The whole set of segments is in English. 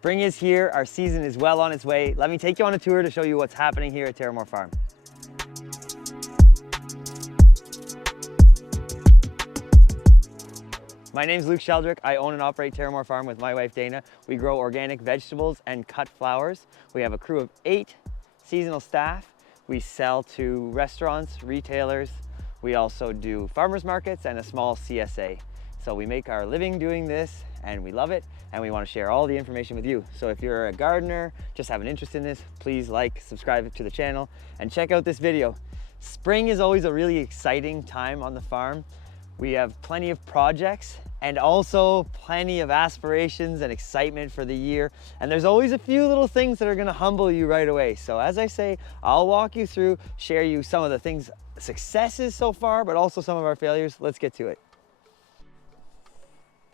Spring is here, our season is well on its way. Let me take you on a tour to show you what's happening here at Terramor Farm. My name is Luke Sheldrick. I own and operate Terramor Farm with my wife Dana. We grow organic vegetables and cut flowers. We have a crew of 8 seasonal staff. We sell to restaurants, retailers. We also do farmers markets and a small CSA. So we make our living doing this and we love it, and we want to share all the information with you. So if you're a gardener, just have an interest in this, please like, subscribe to the channel, and check out this video. Spring is always a really exciting time on the farm. We have plenty of projects and also plenty of aspirations and excitement for the year. And there's always a few little things that are gonna humble you right away. So as I say, I'll walk you through, share you some of the things, successes so far, but also some of our failures. Let's get to it.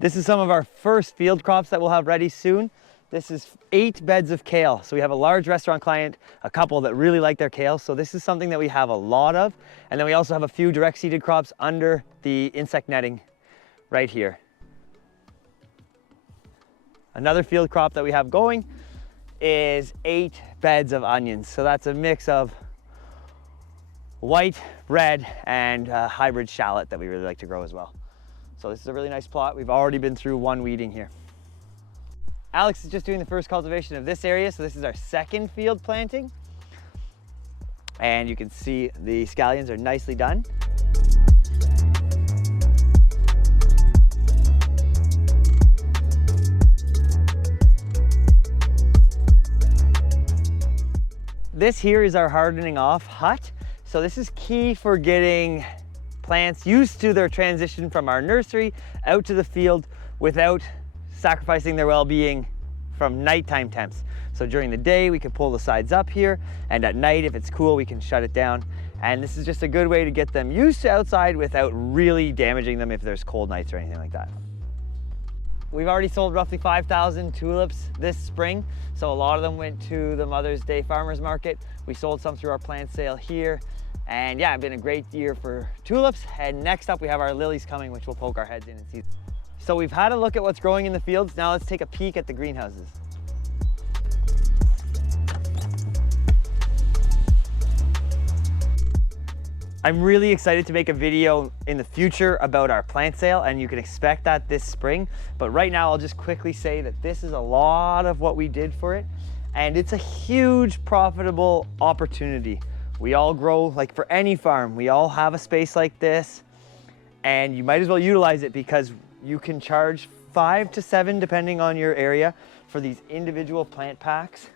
This is some of our first field crops that we'll have ready soon. This is 8 beds of kale. So we have a large restaurant client, a couple that really like their kale. So this is something that we have a lot of. And then we also have a few direct seeded crops under the insect netting right here. Another field crop that we have going is 8 beds of onions. So that's a mix of white, red, and hybrid shallot that we really like to grow as well. So this is a really nice plot. We've already been through 1 weeding here. Alex is just doing the first cultivation of this area. So this is our second field planting. And you can see the scallions are nicely done. This here is our hardening off hut. So this is key for getting plants used to their transition from our nursery out to the field without sacrificing their well-being from nighttime temps. So during the day we can pull the sides up here, and at night if it's cool we can shut it down. And this is just a good way to get them used to outside without really damaging them if there's cold nights or anything like that. We've already sold roughly 5,000 tulips this spring. So a lot of them went to the Mother's Day farmers market. We sold some through our plant sale here. And yeah, it's been a great year for tulips. And next up we have our lilies coming, which we'll poke our heads in and see. So we've had a look at what's growing in the fields. Now let's take a peek at the greenhouses. I'm really excited to make a video in the future about our plant sale, and you can expect that this spring. But right now I'll just quickly say that this is a lot of what we did for it, and it's a huge profitable opportunity. We all grow, like for any farm, we all have a space like this, and you might as well utilize it because you can charge 5 to 7, depending on your area, for these individual plant packs.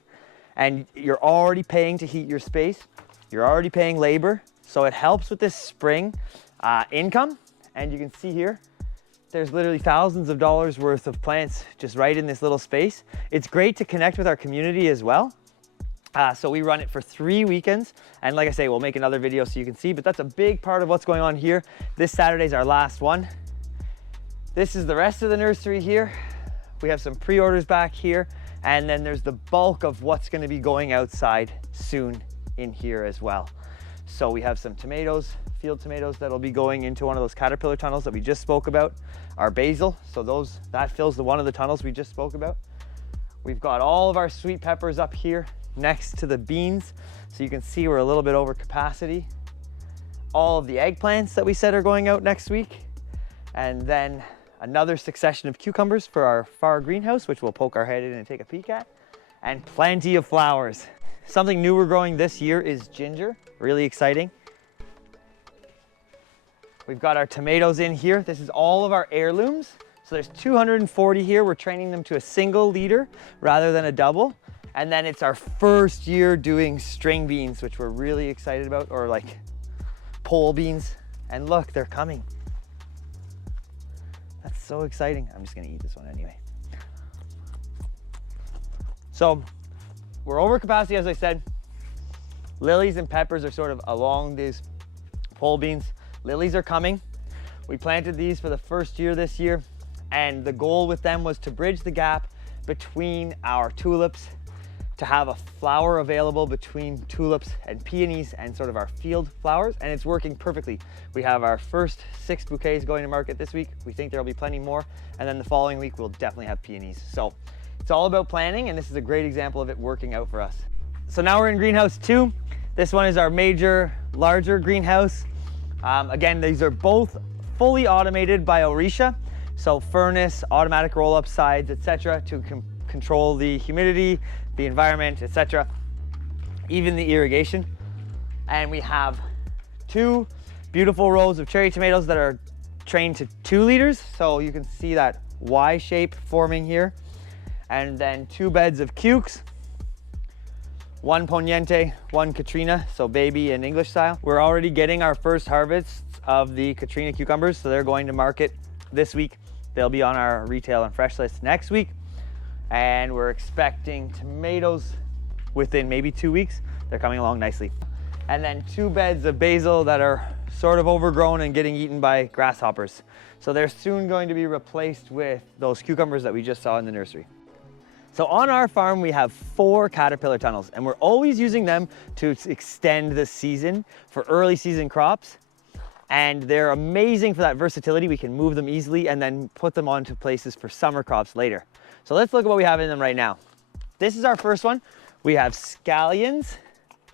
And you're already paying to heat your space. You're already paying labor. So it helps with this spring income. And you can see here, there's literally thousands of dollars worth of plants just right in this little space. It's great to connect with our community as well. So we run it for 3 weekends. And like I say, we'll make another video so you can see, but that's a big part of what's going on here. This Saturday's our last one. This is the rest of the nursery here. We have some pre-orders back here. And then there's the bulk of what's gonna be going outside soon in here as well. So we have some tomatoes, field tomatoes that'll be going into one of those caterpillar tunnels that we just spoke about. Our basil, so that fills one of the tunnels we just spoke about. We've got all of our sweet peppers up here next to the beans. So you can see we're a little bit over capacity. All of the eggplants that we said are going out next week. And then another succession of cucumbers for our far greenhouse, which we'll poke our head in and take a peek at. And plenty of flowers. Something new we're growing this year is ginger, really exciting. We've got our tomatoes in here. This is all of our heirlooms. So there's 240 here. We're training them to a single leader rather than a double. And then it's our first year doing string beans, which we're really excited about, or like pole beans. And look, they're coming. That's so exciting. I'm just gonna eat this one anyway. So we're over capacity, as I said. Lilies and peppers are sort of along these pole beans. Lilies are coming. We planted these for the first year this year, and the goal with them was to bridge the gap between our tulips, to have a flower available between tulips and peonies and sort of our field flowers, and it's working perfectly. We have our first 6 bouquets going to market this week. We think there'll be plenty more, and then the following week we'll definitely have peonies. So It's all about planning, and this is a great example of it working out for us. So now we're in greenhouse 2. This one is our major, larger greenhouse. Again, these are both fully automated by Orisha. So furnace, automatic roll-up sides, etc., to control the humidity, the environment, etc., even the irrigation. And we have 2 beautiful rows of cherry tomatoes that are trained to 2 liters. So you can see that Y shape forming here. And then 2 beds of cukes, 1 Poniente, 1 Katrina, so baby and English style. We're already getting our first harvests of the Katrina cucumbers, so they're going to market this week. They'll be on our retail and fresh list next week. And we're expecting tomatoes within maybe 2 weeks. They're coming along nicely. And then 2 beds of basil that are sort of overgrown and getting eaten by grasshoppers. So they're soon going to be replaced with those cucumbers that we just saw in the nursery. So on our farm, we have 4 caterpillar tunnels, and we're always using them to extend the season for early season crops. And they're amazing for that versatility. We can move them easily and then put them onto places for summer crops later. So let's look at what we have in them right now. This is our first one. We have scallions,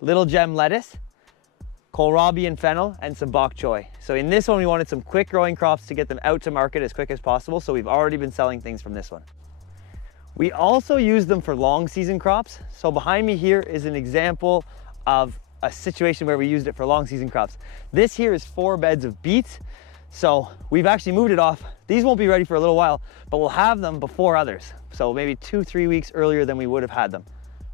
little gem lettuce, kohlrabi and fennel, and some bok choy. So in this one, we wanted some quick growing crops to get them out to market as quick as possible. So we've already been selling things from this one. We also use them for long season crops. So behind me here is an example of a situation where we used it for long season crops. This here is 4 beds of beets. So we've actually moved it off. These won't be ready for a little while, but we'll have them before others. So maybe 2-3 weeks earlier than we would have had them.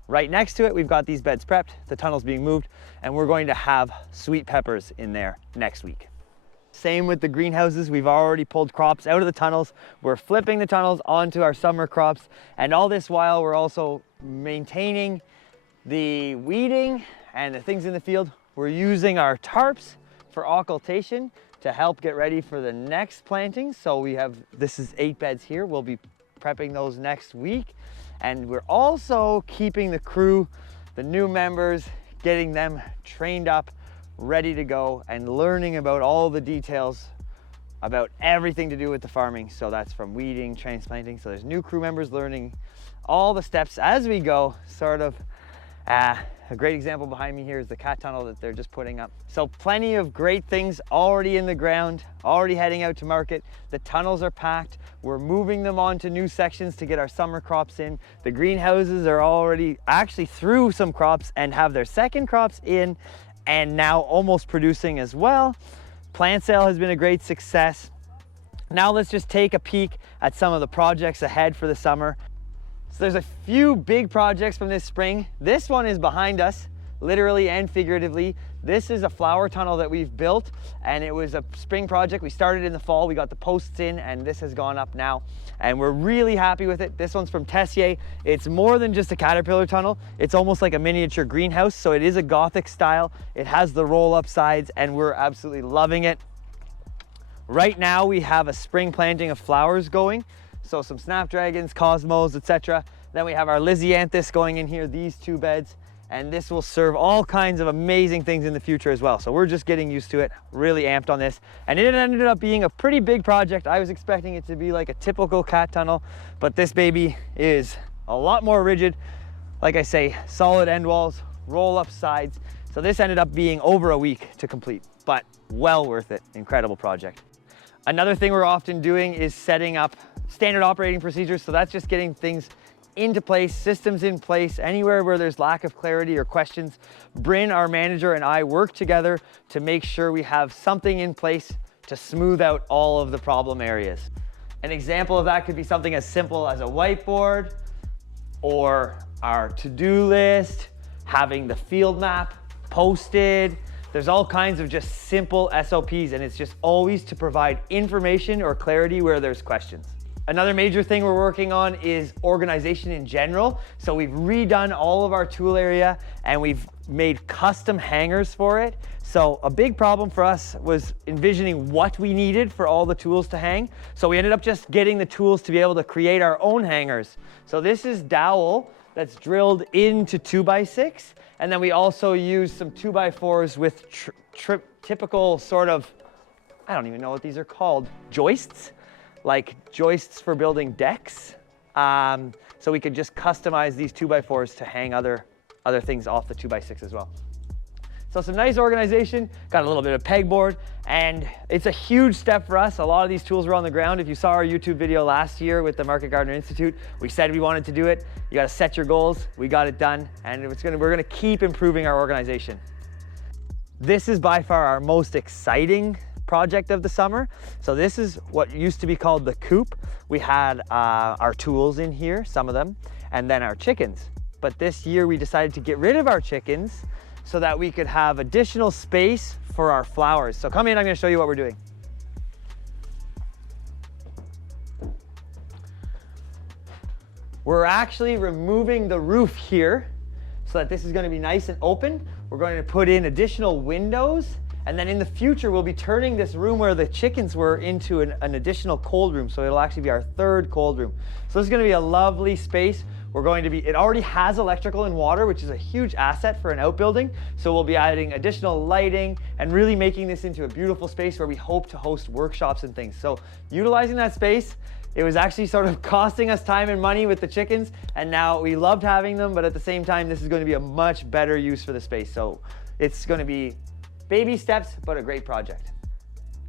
Right next to it, we've got these beds prepped, the tunnel's being moved, and we're going to have sweet peppers in there next week. Same with the greenhouses. We've already pulled crops out of the tunnels. We're flipping the tunnels onto our summer crops. And all this while, we're also maintaining the weeding and the things in the field. We're using our tarps for occultation to help get ready for the next planting. So we have, this is 8 beds here. We'll be prepping those next week. And we're also keeping the crew, the new members, getting them trained up, ready to go, and learning about all the details about everything to do with the farming. So that's from weeding, transplanting. So there's new crew members learning all the steps as we go, sort of. A great example behind me here is the cat tunnel that they're just putting up. So plenty of great things already in the ground, already heading out to market. The tunnels are packed. We're moving them onto new sections to get our summer crops in. The greenhouses are already actually through some crops and have their second crops in, and now almost producing as well. Plant sale has been a great success. Now let's just take a peek at some of the projects ahead for the summer. So there's a few big projects from this spring. This one is behind us, literally and figuratively. This is a flower tunnel that we've built, and it was a spring project. We started in the fall, we got the posts in, and this has gone up now. And we're really happy with it. This one's from Tessier. It's more than just a caterpillar tunnel. It's almost like a miniature greenhouse. So it is a Gothic style. It has the roll-up sides, and we're absolutely loving it. Right now we have a spring planting of flowers going. So some snapdragons, cosmos, etc. Then we have our Lysianthus going in here, these 2 beds. And this will serve all kinds of amazing things in the future as well. So we're just getting used to it, really amped on this. And it ended up being a pretty big project. I was expecting it to be like a typical cat tunnel, but this baby is a lot more rigid. Like I say, solid end walls, roll up sides. So this ended up being over a week to complete, but well worth it. Incredible project. Another thing we're often doing is setting up standard operating procedures. So that's just getting things into place, systems in place, anywhere where there's lack of clarity or questions. Bryn, our manager, and I work together to make sure we have something in place to smooth out all of the problem areas. An example of that could be something as simple as a whiteboard, or our to-do list, having the field map posted. There's all kinds of just simple SOPs, and it's just always to provide information or clarity where there's questions. Another major thing we're working on is organization in general. So we've redone all of our tool area, and we've made custom hangers for it. So a big problem for us was envisioning what we needed for all the tools to hang. So we ended up just getting the tools to be able to create our own hangers. So this is dowel that's drilled into 2x6. And then we also use some 2x4s with typical sort of, I don't even know what these are called, joists, like joists for building decks. So we could just customize these 2x4s to hang other things off the 2x6 as well. So some nice organization, got a little bit of pegboard, and it's a huge step for us. A lot of these tools were on the ground. If you saw our YouTube video last year with the Market Gardener Institute, we said we wanted to do it. You gotta set your goals. We got it done, and we're gonna keep improving our organization. This is by far our most exciting project of the summer. So this is what used to be called the coop. We had our tools in here, some of them, and then our chickens. But this year we decided to get rid of our chickens so that we could have additional space for our flowers. So come in, I'm gonna show you what we're doing. We're actually removing the roof here so that this is gonna be nice and open. We're going to put in additional windows, and then in the future, we'll be turning this room where the chickens were into an additional cold room. So it'll actually be our third cold room. So this is gonna be a lovely space. It already has electrical and water, which is a huge asset for an outbuilding. So we'll be adding additional lighting and really making this into a beautiful space where we hope to host workshops and things. So utilizing that space, it was actually sort of costing us time and money with the chickens, and now we loved having them, but at the same time, this is going to be a much better use for the space. So it's going to be baby steps, but a great project.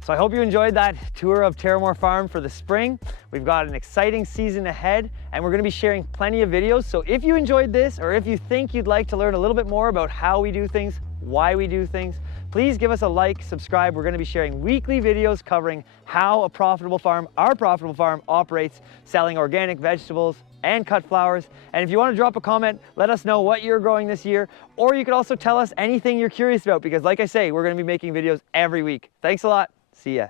So I hope you enjoyed that tour of Terramor Farm for the spring. We've got an exciting season ahead, and we're going to be sharing plenty of videos. So if you enjoyed this, or if you think you'd like to learn a little bit more about how we do things, why we do things, please give us a like, subscribe. We're going to be sharing weekly videos covering how our profitable farm operates, selling organic vegetables and cut flowers. And if you want to drop a comment, let us know what you're growing this year, or you could also tell us anything you're curious about, because like I say, we're going to be making videos every week. Thanks a lot. See ya.